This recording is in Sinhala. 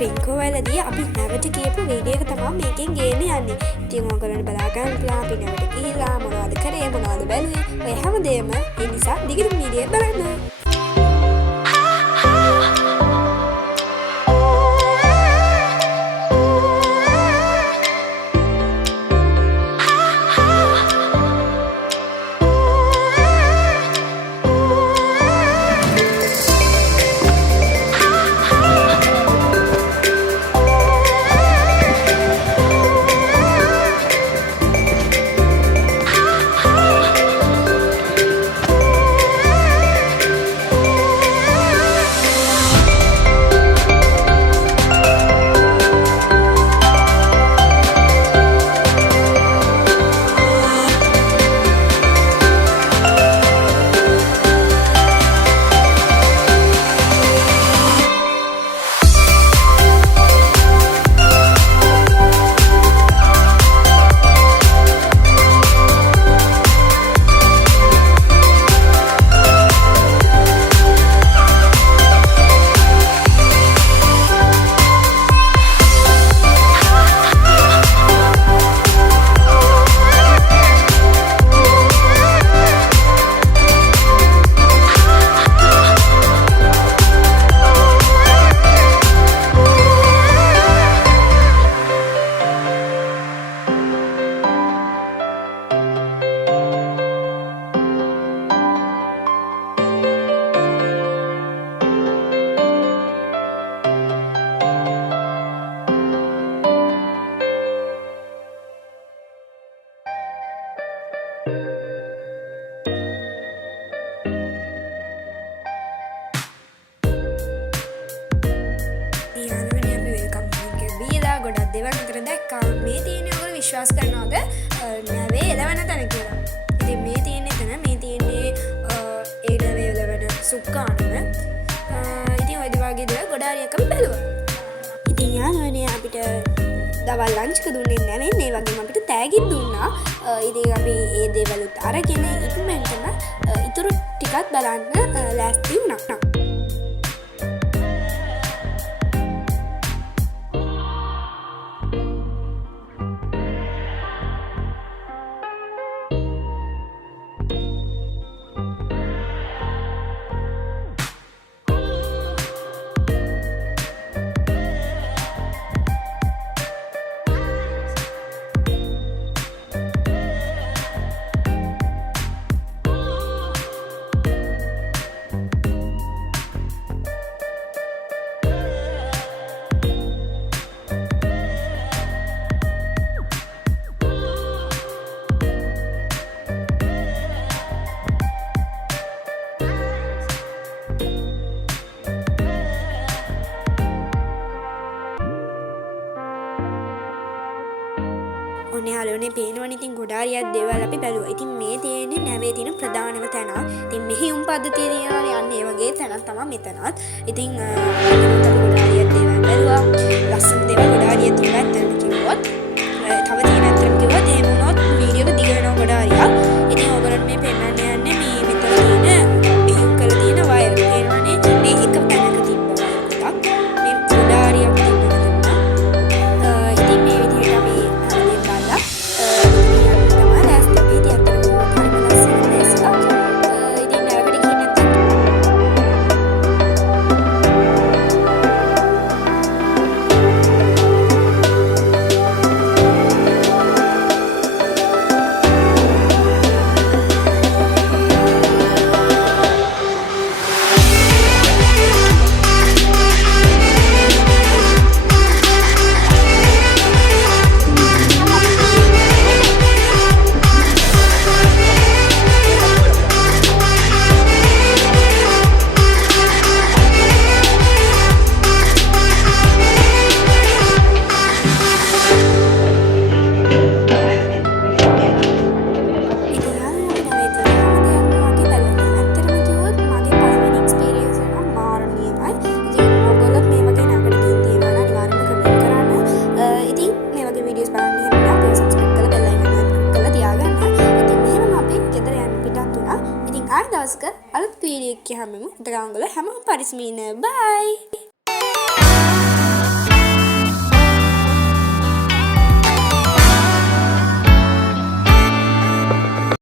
ක්‍රින්කෝ වලදී අපි නැවට කියපු වීඩියෝ එක තමයි මේකෙන් ගේන්න යන්නේ. ඉතින් ඔයගොල්ලන්ට බලා ගන්න පුළුවන් අපි නැවට ගිහිල්ලා මොනවද කරේ මොනවද බැලුවේ. ඔය හැමදේම ඒ නිසා දිගටම වීඩියෝ එක බලන්න. ගොඩක් දේවල් විතර දැක්කා. මේ තියෙන්නේ ඔයගොල්ලෝ විශ්වාස කරනවද නැවේ එළවන තැන කියලා. ඉතින් මේ තියෙන්නේ එතන මේ තියෙන්නේ ඒ නැවේ එළවන සුක්කානම. ඉතින් ඔය වගේ දේවල් ගොඩාරියකම බැලුවා. ඉතින් යාළුවනේ අපිට දවල් ලන්ච් එක දුන්නේ නැවෙන් ඒ වගේම අපිට තෑගිත් දුන්නා. ඉතින් අපි ඒ දේවලුත් අරගෙන ඉක්මනටම ඉතුරු ටිකත් බලන්න ලෑස්ති වුණා. ඔන්නේ යාළුවනේ පේනවනේ ඉතින් ගොඩාරියක් දේවල් අපි බැලුවා. ඉතින් මේ තියෙන්නේ නැවේ තියෙන ප්‍රධානම තැන. ඉතින් මෙහියුම් පද්ධතිය තියෙනවානේ යන්නේ ඒ වගේ තැනක් තමයි මෙතනත්. ඉතින් ගොඩාරියක් දේවල් බැලුවා. ලස්සන දේවල් ගොඩාරියක් තියෙනවා ඇත්තටම කිව්වොත්. තව තියෙන ඇත්තටම කිව්වොත් එහෙම වුණොත් වීඩියෝ එක දිග වෙනවා ගොඩාරියක්. ඉතින් ඔයගොල්ලන්ට මේ පෙන්නන්න යන්නේ මේ මෙතන තියෙන මෙහියුම් කරලා තියෙන වයර්. තේරෙනවනේ මේ එක තැනක තිබ්බ වයර් එකක්. මේ ගොඩාරියක් දවසක අලුත් වීඩියෝ එකක් හැමෝම හිතගන්න ඔයගොල්ලෝ හැමෝම පරිස්සමින් ඉන්න. බයි.